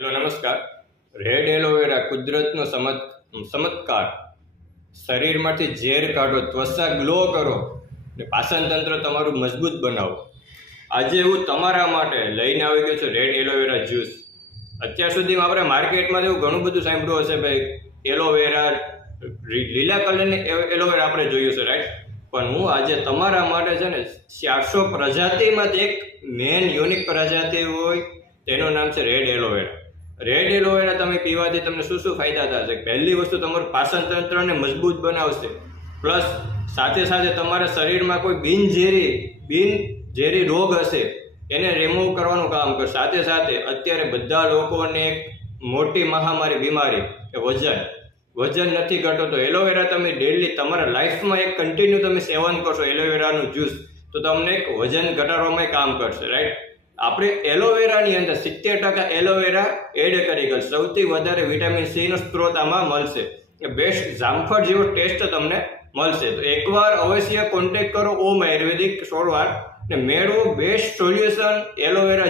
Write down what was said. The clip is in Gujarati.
હેલો, નમસ્કાર. રેડ એલોવેરા કુદરતનો સમત, ચમત્કાર. શરીરમાંથી ઝેર કાઢો, ત્વચા ગ્લો કરો ને પાચનતંત્ર તમારું મજબૂત બનાવો. આજે હું તમારા માટે લઈને આવી ગયો છું રેડ એલોવેરા જ્યુસ. અત્યાર સુધીમાં આપણે માર્કેટમાં એવું ઘણું બધું સાંભળ્યું હશે ભાઈ, એલોવેરા લીલા કલરની એલોવેરા આપણે જોયું છે રાઈટ પણ હું આજે તમારા માટે છે ને ચારસો પ્રજાતિમાંથી એક મેન યુનિક પ્રજાતિ હોય, તેનું નામ છે રેડ એલોવેરા. રેડ એલોવેરા તમે પીવાથી તમને શું શું ફાયદા થશે પહેલી વસ્તુ તમારું પાચન તંત્રને મજબૂત બનાવશે. પ્લસ સાથે સાથે તમારા શરીરમાં કોઈ બિનઝેરી બિનઝેરી રોગ હશે, એને રિમૂવ કરવાનું કામ કરશે. સાથે સાથે અત્યારે બધા લોકોને એક મોટી મહામારી બીમારી કે વજન. વજન નથી ઘટતો. એલોવેરા તમે ડેલી તમારા લાઈફમાં એક કન્ટિન્યુ તમે સેવન કરશો એલોવેરાનું જ્યુસ તો તમને વજન ઘટાડવામાં કામ કરશે રાઈટ આપણે એલોવેરાની અંદર સિત્તેર ટકા એલોવેરા એડ કરી ગયું સૌથી વધારે વિટામિન સી નો સ્ત્રોત આમાં મળશે. બેસ્ટ જામફળ જેવો ટેસ્ટ તમને મળશે. તો એકવાર અવશ્ય કોન્ટેક્ટ કરો. ઓમ આયુર્વેદિક સોળવાર. ને મેળવો. Best solution aloe vera